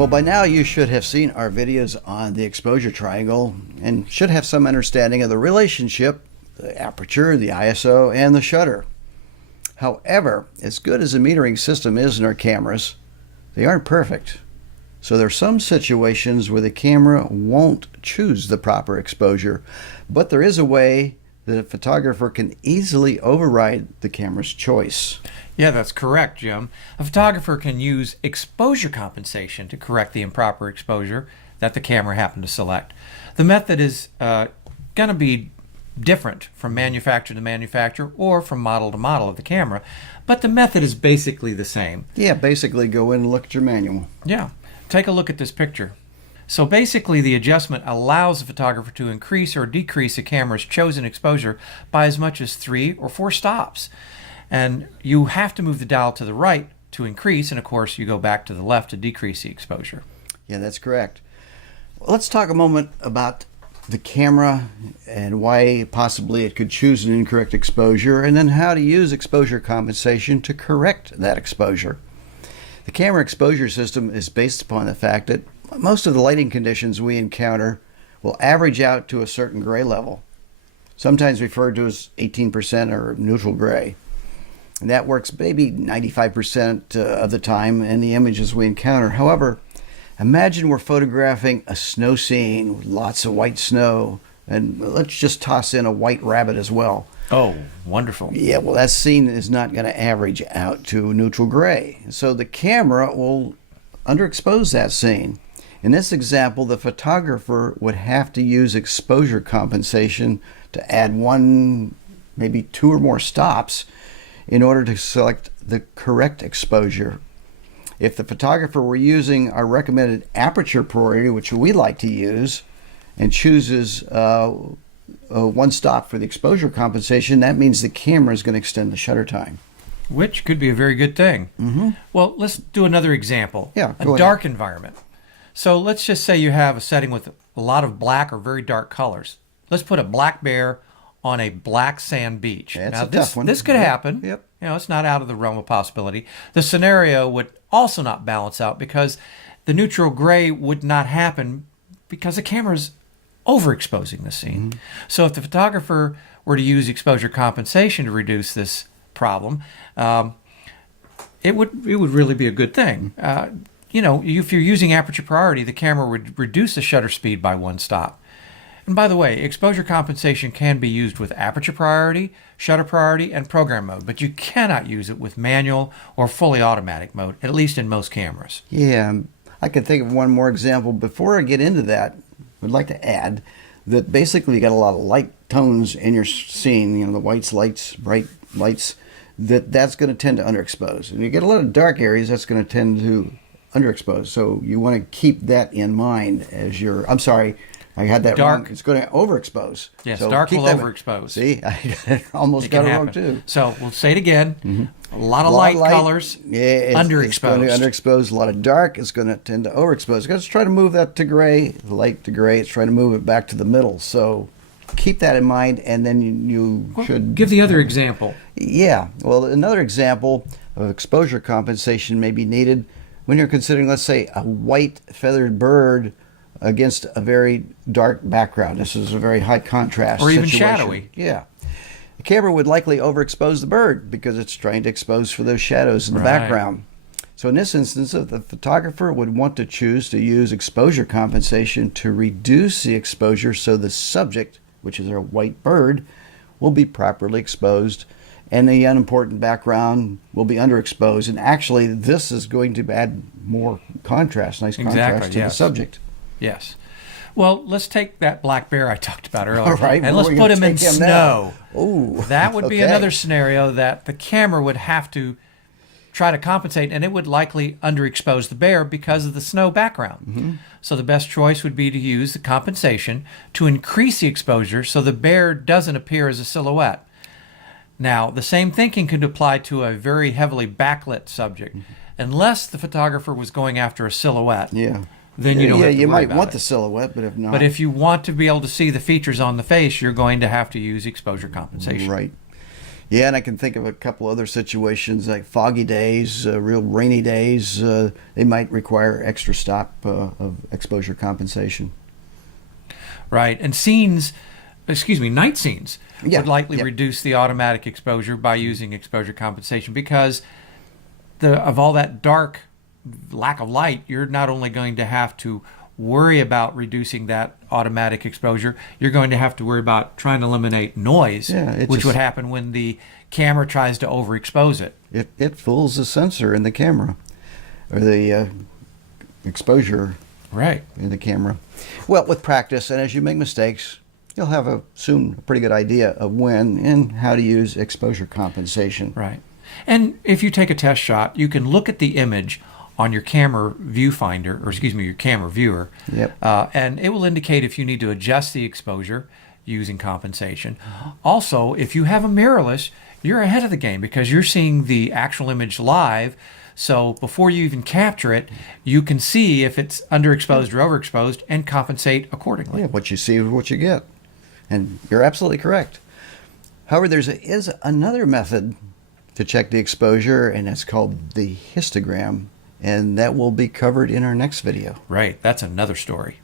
Well, by now you should have seen our videos on the exposure triangle and should have some understanding of the relationship, the aperture, the ISO, and the shutter. However, as good as the metering system is in our cameras, they aren't perfect. So there are some situations where the camera won't choose the proper exposure, but there is a way that a photographer can easily override the camera's choice. Yeah, that's correct, Jim. A photographer can use exposure compensation to correct the improper exposure that the camera happened to select. The method is going to be different from manufacturer to manufacturer or from model to model of the camera, but the method is basically the same. Yeah, basically go in and look at your manual. Yeah, take a look at this picture. So basically the adjustment allows the photographer to increase or decrease the camera's chosen exposure by as much as 3 or 4 stops. And you have to move the dial to the right to increase, and of course you go back to the left to decrease the exposure. Yeah, that's correct. Let's talk a moment about the camera and why possibly it could choose an incorrect exposure, and then how to use exposure compensation to correct that exposure. The camera exposure system is based upon the fact that most of the lighting conditions we encounter will average out to a certain gray level, sometimes referred to as 18% or neutral gray. And that works maybe 95% of the time in the images we encounter. However, imagine we're photographing a snow scene with lots of white snow, and let's just toss in a white rabbit as well. Oh, wonderful. Yeah, well, that scene is not going to average out to neutral gray. So the camera will underexpose that scene. In this example, the photographer would have to use exposure compensation to add 1, maybe 2 or more stops in order to select the correct exposure. If the photographer were using our recommended aperture priority, which we like to use, and chooses 1 stop for the exposure compensation, that means the camera is going to extend the shutter time. Which could be a very good thing. Mm-hmm. Well, let's do another example. Yeah, a dark environment. So let's just say you have a setting with a lot of black or very dark colors. Let's put a black bear on a black sand beach. That's now, a tough one. This could happen. Yep. You know, it's not out of the realm of possibility. The scenario would also not balance out because the neutral gray would not happen because the camera's overexposing the scene. Mm-hmm. So if the photographer were to use exposure compensation to reduce this problem, it would really be a good thing. You know, if you're using aperture priority, the camera would reduce the shutter speed by 1 stop. And by the way, exposure compensation can be used with aperture priority, shutter priority, and program mode, but you cannot use it with manual or fully automatic mode, at least in most cameras. Yeah, I can think of one more example. Before I get into that, I'd like to add that basically you got a lot of light tones in your scene, you know, the whites, lights, bright lights, that's going to tend to underexpose. And you get a lot of dark areas, that's going to tend to underexpose. So you want to keep that in mind as you're, I'm sorry, I had that dark. wrong. It's going to overexpose. Yes, so dark will overexpose. See, I almost got it wrong too. So we'll say it again. Mm-hmm. A lot of light colors, underexposed. It's going to underexpose. A lot of dark is going to tend to overexpose. Let's try to move that to gray, light to gray. It's trying to move it back to the middle. So keep that in mind, and then you should... Give the other example. Yeah. Well, another example of exposure compensation may be needed when you're considering, let's say, a white feathered bird against a very dark background. This is a very high contrast or even situation. shadowy. Yeah. The camera would likely overexpose the bird because it's trying to expose for those shadows in the background. So in this instance, the photographer would want to choose to use exposure compensation to reduce the exposure so the subject, which is a white bird, will be properly exposed and the unimportant background will be underexposed. And actually, this is going to add more contrast, nice contrast to the subject. Yes. Well, let's take that black bear I talked about earlier, all right, and let's put him in snow. Ooh, that would be another scenario that the camera would have to try to compensate, and it would likely underexpose the bear because of the snow background. Mm-hmm. So the best choice would be to use the compensation to increase the exposure so the bear doesn't appear as a silhouette. Now, the same thinking could apply to a very heavily backlit subject, unless the photographer was going after a silhouette. Yeah. Then you don't have to you worry might want it. the silhouette, but if not... But if you want to be able to see the features on the face, you're going to have to use exposure compensation. Right. Yeah, and I can think of a couple other situations like foggy days, real rainy days. They might require extra stop of exposure compensation. Right. And night scenes would likely reduce the automatic exposure by using exposure compensation because of all that dark lack of light, you're not only going to have to worry about reducing that automatic exposure, you're going to have to worry about trying to eliminate noise, which would happen when the camera tries to overexpose it. It fools the sensor in the camera, or the exposure in the camera. Well, with practice, and as you make mistakes, you'll have soon a pretty good idea of when and how to use exposure compensation. Right. And if you take a test shot, you can look at the image on your camera viewfinder, or your camera viewer, and it will indicate if you need to adjust the exposure using compensation. Also, if you have a mirrorless, you're ahead of the game because you're seeing the actual image live. So before you even capture it, you can see if it's underexposed or overexposed and compensate accordingly. Yeah, what you see is what you get. And you're absolutely correct. However, there is another method to check the exposure, and it's called the histogram. And that will be covered in our next video. Right, that's another story.